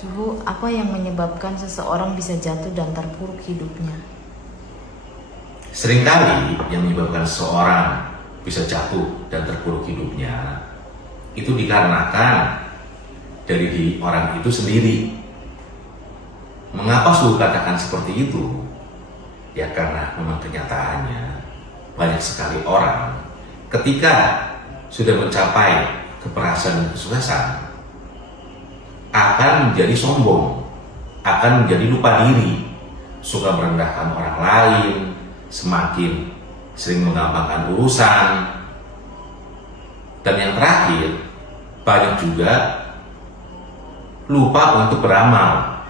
Suhu, apa yang menyebabkan seseorang bisa jatuh dan terpuruk hidupnya? Seringkali yang menyebabkan seseorang bisa jatuh dan terpuruk hidupnya itu dikarenakan dari diri orang itu sendiri. Mengapa Suhu katakan seperti itu? Ya karena memang kenyataannya banyak sekali orang ketika sudah mencapai keberhasilan dan kesuksesan akan menjadi sombong, akan menjadi lupa diri, suka merendahkan orang lain, semakin sering menggampangkan urusan, dan yang terakhir banyak juga lupa untuk beramal.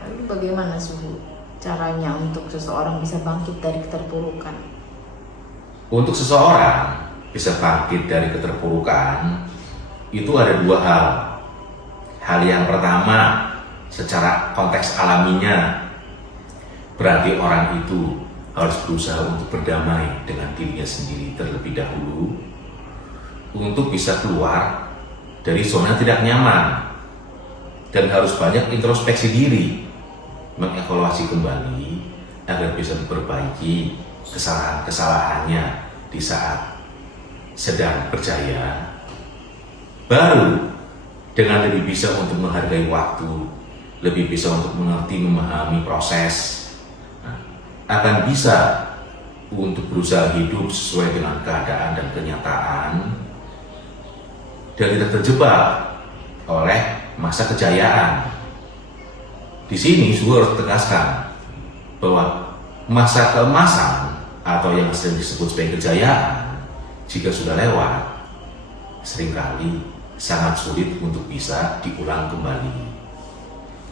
Lalu bagaimana Suhu caranya untuk seseorang bisa bangkit dari keterpurukan? Untuk seseorang bisa bangkit dari keterpurukan itu ada dua hal. Hal yang pertama, secara konteks alaminya, berarti orang itu harus berusaha untuk berdamai dengan dirinya sendiri terlebih dahulu untuk bisa keluar dari zona tidak nyaman, dan harus banyak introspeksi diri, mengevaluasi kembali agar bisa memperbaiki kesalahan-kesalahannya di saat sedang berjaya. Baru dengan lebih bisa untuk menghargai waktu, lebih bisa untuk mengerti, memahami proses, akan bisa untuk berusaha hidup sesuai dengan keadaan dan kenyataan dan tidak terjebak oleh masa kejayaan. Di sini Suhu harus tegaskan bahwa masa keemasan atau yang sering disebut sebagai kejayaan jika sudah lewat, seringkali sangat sulit untuk bisa diulang kembali.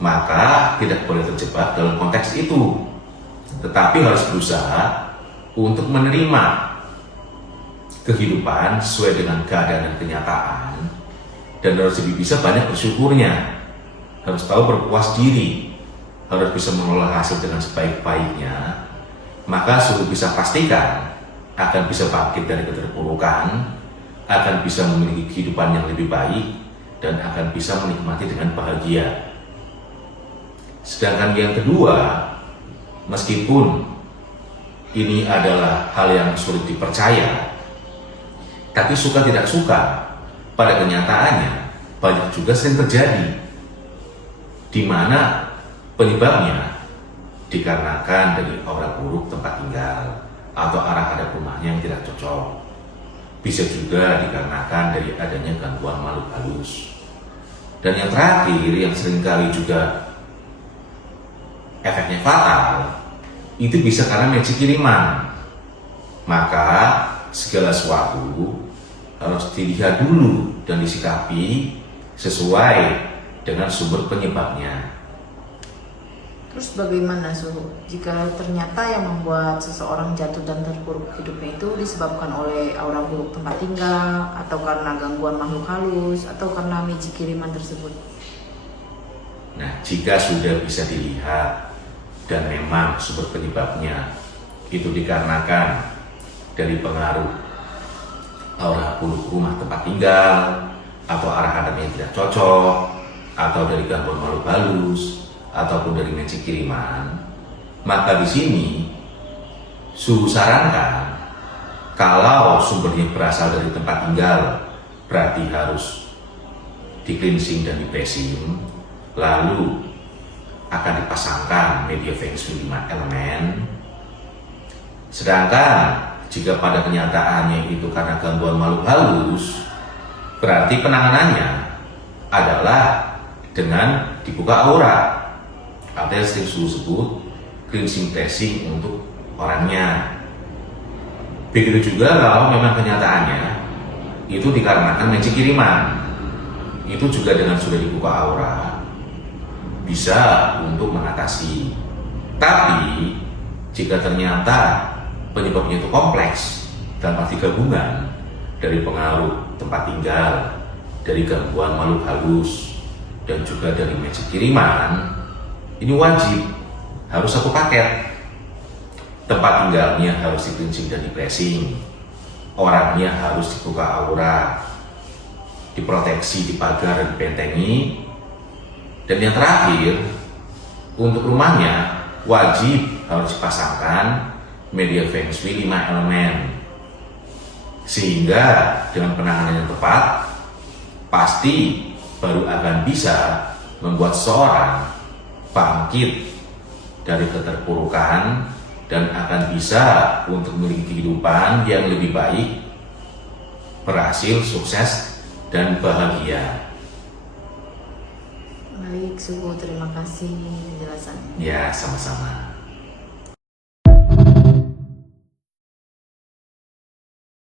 Maka tidak boleh terjebak dalam konteks itu, tetapi harus berusaha untuk menerima kehidupan sesuai dengan keadaan dan kenyataan, dan harus lebih bisa banyak bersyukurnya, harus tahu berpuas diri, harus bisa mengelola hasil dengan sebaik-baiknya. Maka Suhu bisa pastikan akan bisa bangkit dari keterpurukan, akan bisa memiliki kehidupan yang lebih baik, dan akan bisa menikmati dengan bahagia. Sedangkan yang kedua, meskipun ini adalah hal yang sulit dipercaya, tapi suka tidak suka, pada kenyataannya banyak juga sering terjadi, di mana penyebabnya dikarenakan dari aura buruk tempat tinggal atau arah hadap rumahnya yang tidak cocok. Bisa juga dikarenakan dari adanya gangguan makhluk halus. Dan yang terakhir, yang seringkali juga efeknya fatal, itu bisa karena magic kiriman. Maka segala sesuatu harus dilihat dulu dan disikapi sesuai dengan sumber penyebabnya. Terus bagaimana Suhu jika ternyata yang membuat seseorang jatuh dan terpuruk hidupnya itu disebabkan oleh aura buruk tempat tinggal, atau karena gangguan makhluk halus, atau karena magic kiriman tersebut? Nah, jika sudah bisa dilihat dan memang sumber penyebabnya itu dikarenakan dari pengaruh aura buruk rumah tempat tinggal, atau arah hadap yang tidak cocok, atau dari gangguan makhluk halus, ataupun dari magic kiriman, maka di sini Suhu sarankan kalau sumbernya berasal dari tempat tinggal, berarti harus di cleansing dan di blessing, lalu akan dipasangkan media Feng Shui 5 elemen. Sedangkan jika pada kenyataannya itu karena gangguan makhluk halus, berarti penanganannya adalah dengan dibuka aura, atau yang sering Suhu sebut cleansing blessing untuk orangnya. Begitu juga kalau memang kenyataannya itu dikarenakan magic kiriman, itu juga dengan sudah dibuka aura bisa untuk mengatasi. Tapi jika ternyata penyebabnya itu kompleks dan pasti gabungan dari pengaruh tempat tinggal, dari gangguan makhluk halus, dan juga dari magic kiriman, ini wajib harus satu paket. Tempat tinggalnya harus di-cleansing dan di-blessing, orangnya harus dibuka aura, diproteksi, dipagar, dan dibentengi. Dan yang terakhir, untuk rumahnya wajib harus dipasangkan media Feng Shui 5 elemen. Sehingga dengan penanganan yang tepat, pasti baru akan bisa membuat seseorang bangkit dari keterpurukan dan akan bisa untuk memiliki kehidupan yang lebih baik, berhasil, sukses, dan bahagia. Baik, Suhu, terima kasih penjelasannya. Ya, sama-sama.